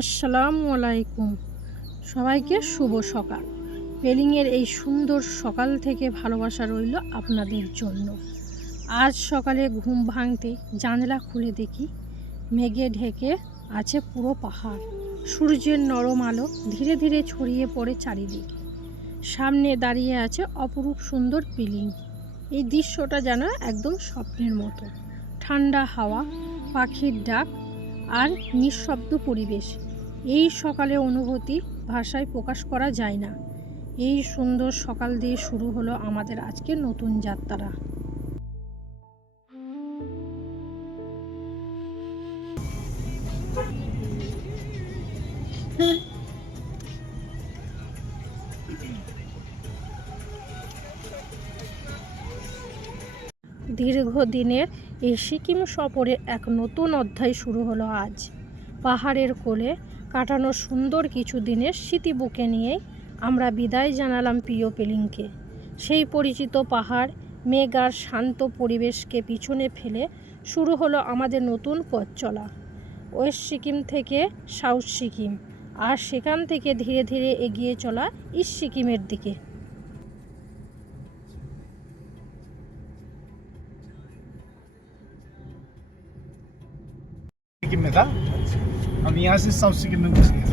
আসসালামু আলাইকুম। সবাইকে শুভ সকাল। পেলিংয়ের এই সুন্দর সকাল থেকে ভালোবাসা রইল আপনাদের জন্য। আজ সকালে ঘুম ভাঙতে জানলা খুলে দেখি মেঘে ঢেকে আছে পুরো পাহাড়। সূর্যের নরম আলো ধীরে ধীরে ছড়িয়ে পড়ে চারিদিকে। সামনে দাঁড়িয়ে আছে অপরূপ সুন্দর পেলিং। এই দৃশ্যটা যেন একদম স্বপ্নের মতো। ঠান্ডা হাওয়া, পাখির ডাক আর নিঃশব্দ পরিবেশ। এই সকালে অনুভূতি ভাষায় প্রকাশ করা যায় না। এই সুন্দর সকাল দিয়ে শুরু হলো আমাদের আজকের নতুন যাত্রা। দীর্ঘদিনের এই সিকিম সফরে এক নতুন অধ্যায় শুরু হলো আজ। পাহাড়ের কোলে কাটানো সুন্দর কিছু দিনের স্মৃতি বুকে নিয়েই আমরা বিদায় জানালাম প্রিয় পেলিংকে। সেই পরিচিত পাহাড়, মেঘ আর শান্ত পরিবেশকে পিছনে ফেলে শুরু হলো আমাদের নতুন পথ চলা। ওয়েস্ট সিকিম থেকে সাউথ সিকিম, আর সেখান থেকে ধীরে ধীরে এগিয়ে চলা ইস্ট সিকিমের দিকে। सिक्किम में था। हम यहाँ से साउथ सिक्किम में घुस गए।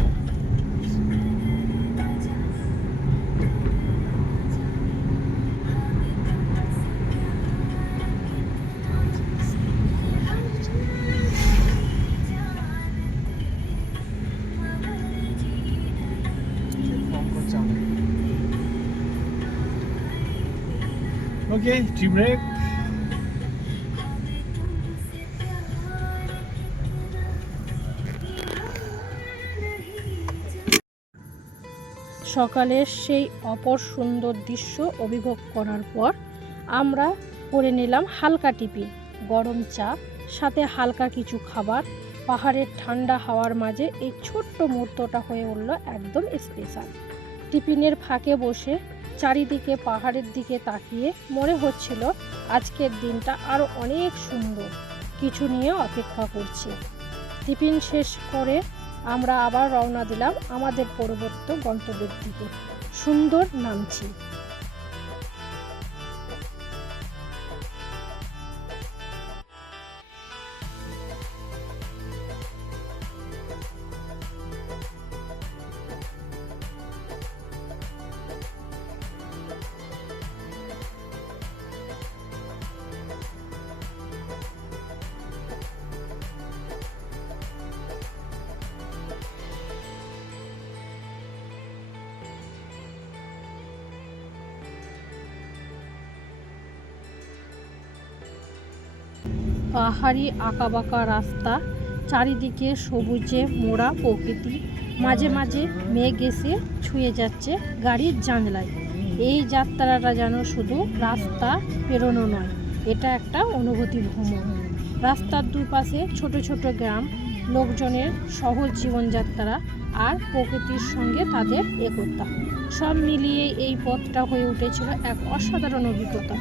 Okay, tea break. সকালের সেই অপর সুন্দর দৃশ্য উপভোগ করার পর আমরা করে নিলাম হালকা টিফিন, গরম চা, সাথে হালকা কিছু খাবার। পাহাড়ের ঠান্ডা হাওয়ার মাঝে এই ছোট্ট মুহূর্তটা হয়ে উঠল একদম স্পেশাল। টিফিনের ফাঁকে বসে চারিদিকে পাহাড়ের দিকে তাকিয়ে মনে হচ্ছিল আজকের দিনটা আরও অনেক সুন্দর কিছু নিয়ে অপেক্ষা করছে। টিফিন শেষ করে আমরা আবার রওনা দিলাম আমাদের পরবর্তী গন্তব্যের দিকে। সুন্দর নামছি। পাহাড়ি আঁকাবাঁকা রাস্তা, চারিদিকে সবুজে মোড়া প্রকৃতি, মাঝে মাঝে মেঘ এসে ছুঁয়ে যাচ্ছে গাড়ির জানলায়। এই যাত্রাটা যেন শুধু রাস্তা পেরোনো নয়, এটা একটা অনুভূতি ভ্রমণ। রাস্তার দুপাশে ছোট ছোট গ্রাম, লোকজনের সহজ জীবনযাত্রা আর প্রকৃতির সঙ্গে তাদের একতা, সব মিলিয়ে এই পথটা হয়ে উঠেছিল এক অসাধারণ অভিজ্ঞতা।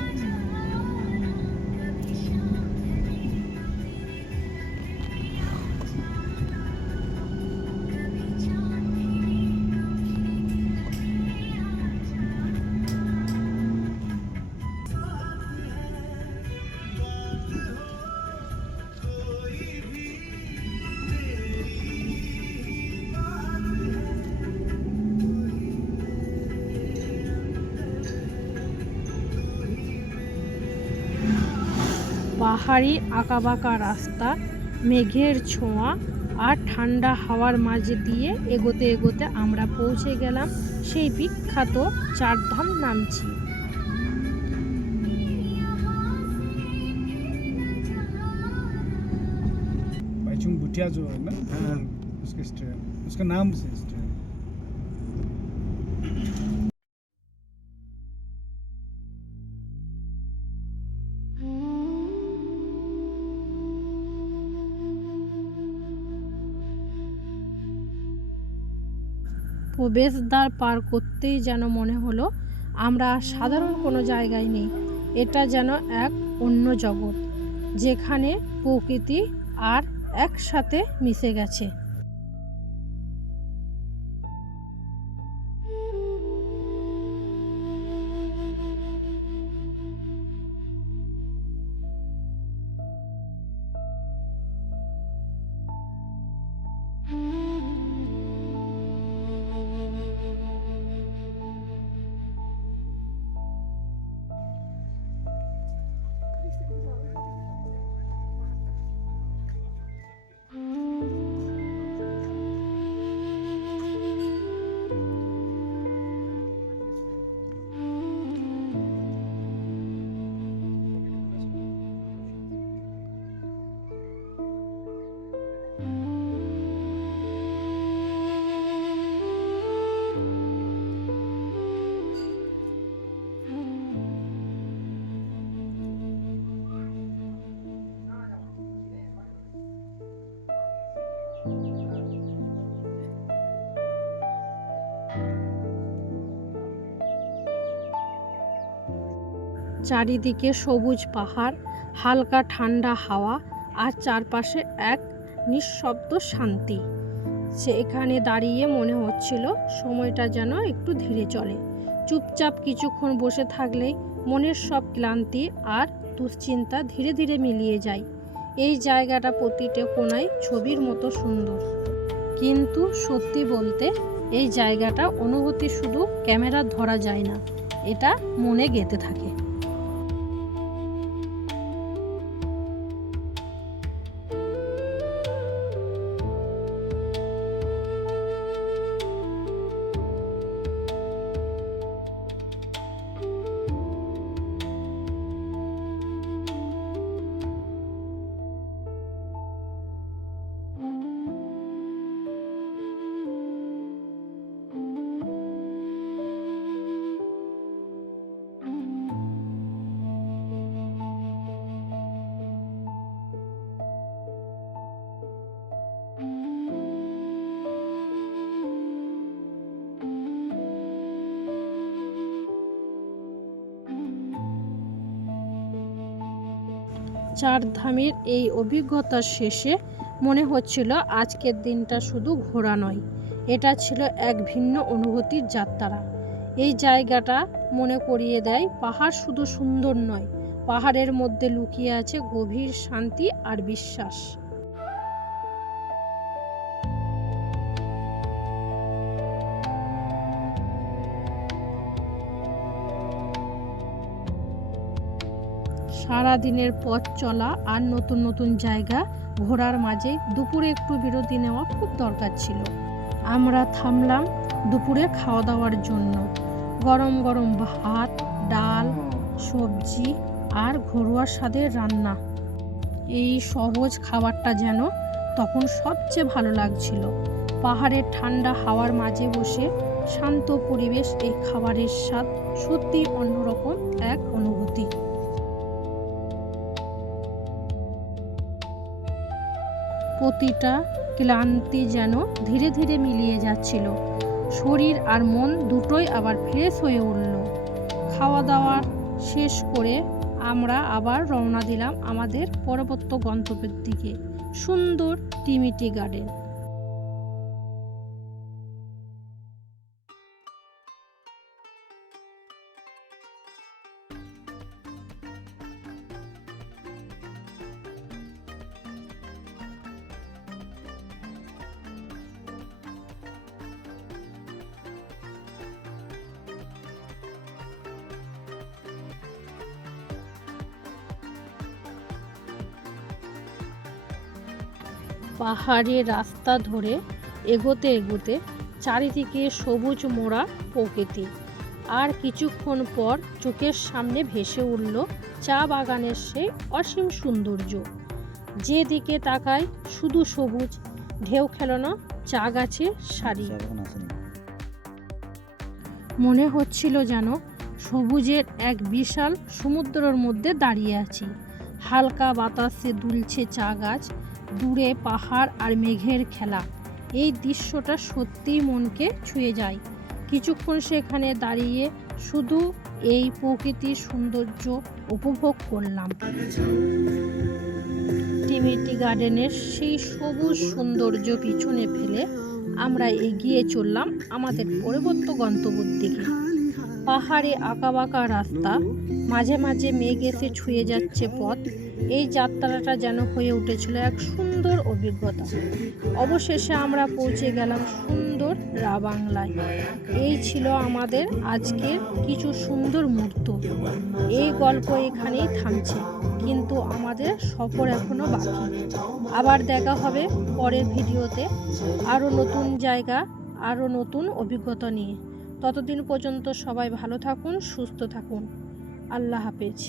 পাহাড়ি আঁকাবাঁকা রাস্তা, মেঘের ছোঁয়া আর ঠান্ডা হাওয়ার মাঝে দিয়ে এগোতে এগোতে আমরা পৌঁছে গেলাম সেই বিখ্যাত চারধাম নামছি। भाईचुंग भुटिया जो है ना, उसका नाम से स्टेशन। প্রবেশদ্বার পার করতেই যেন মনে হলো আমরা সাধারণ কোনো জায়গায় নেই। এটা যেন এক অন্য জগৎ, যেখানে প্রকৃতি আর একসাথে মিশে গেছে। চারিদিকে সবুজ পাহাড়, হালকা ঠান্ডা হাওয়া আর চারপাশে এক নিঃশব্দ শান্তি। সেখানে দাঁড়িয়ে মনে হচ্ছিল সময়টা যেন একটু ধীরে চলে। চুপচাপ কিছুক্ষণ বসে থাকলেই মনের সব ক্লান্তি আর দুশ্চিন্তা ধীরে ধীরে মিলিয়ে যায়। এই জায়গাটা প্রতিটা কোণায় ছবির মতো সুন্দর, কিন্তু সত্যি বলতে এই জায়গাটা অনুভূতি শুধু ক্যামেরা ধরা যায় না, এটা মনে গেঁথে থাকে। চারধামের এই অভিজ্ঞতার শেষে মনে হচ্ছিল আজকের দিনটা শুধু ঘোরা নয়, এটা ছিল এক ভিন্ন অনুভূতির যাত্রা। এই জায়গাটা মনে করিয়ে দেয় পাহাড় শুধু সুন্দর নয়, পাহাড়ের মধ্যে লুকিয়ে আছে গভীর শান্তি আর বিশ্বাস। সারাদিনের পথ চলা আর নতুন নতুন জায়গা ঘোরার মাঝে দুপুরে একটু বিরতি নেওয়া খুব দরকার ছিল। আমরা থামলাম দুপুরে খাওয়া দাওয়ার জন্য। গরম গরম ভাত, ডাল, সবজি আর ঘরোয়া স্বাদের রান্না। এই সহজ খাবারটা যেন তখন সবচেয়ে ভালো লাগছিল। পাহাড়ের ঠান্ডা হাওয়ার মাঝে বসে শান্ত পরিবেশ, এই খাবারের স্বাদ সত্যি অন্যরকম এক অনুভূতি। প্রতিটা ক্লান্তি যেন ধীরে ধীরে মিলিয়ে যাচ্ছিল। শরীর আর মন দুটোই আবার ফ্রেশ হয়ে উঠল। খাওয়া দাওয়া শেষ করে আমরা আবার রওনা দিলাম আমাদের পরবর্তী গন্তব্যের দিকে, সুন্দর টিমিটি গার্ডেন। পাহাড়ের রাস্তা ধরে এগোতে এগোতে চারিদিকে সবুজ মোড়া প্রকৃতি, আর কিছুক্ষণ পর চোখের সামনে ভেসে উঠল চা বাগানের সেই অসীম সৌন্দর্য। যেদিকে তাকায় শুধু সবুজ, ঢেউ খেলানো চা গাছের সারি। মনে হচ্ছিল যেন সবুজের এক বিশাল সমুদ্রের মধ্যে দাঁড়িয়ে আছি। হালকা বাতাসে দুলছে চা গাছ, দূরে পাহাড় আর মেঘের খেলা। এই দৃশ্যটা সত্যিই মনকে ছুঁয়ে যায়। কিছুক্ষণ সেখানে দাঁড়িয়ে শুধু এই প্রকৃতির সৌন্দর্য উপভোগ করলাম। টিমিটি গার্ডেনের সেই সবুজ সৌন্দর্য পিছনে ফেলে আমরা এগিয়ে চললাম আমাদের পরবর্তী গন্তব্যের দিকে। পাহাড়ে আঁকাবাঁকা রাস্তা, মাঝে মাঝে মেঘ এসে ছুঁয়ে যাচ্ছে পথ। এই যাত্রাটা যেন হয়ে উঠেছিল এক সুন্দর অভিজ্ঞতা। অবশেষে আমরা পৌঁছে গেলাম সুন্দর রাবাংলায়। এই ছিল আমাদের আজকের কিছু সুন্দর মুহূর্ত। এই গল্প এখানেই থামছে, কিন্তু আমাদের সফর এখনো বাকি। আবার দেখা হবে পরের ভিডিওতে আরও নতুন জায়গা, আরও নতুন অভিজ্ঞতা নিয়ে। ততদিন পর্যন্ত সবাই ভালো থাকুন, সুস্থ থাকুন। আল্লাহ হাফেজ।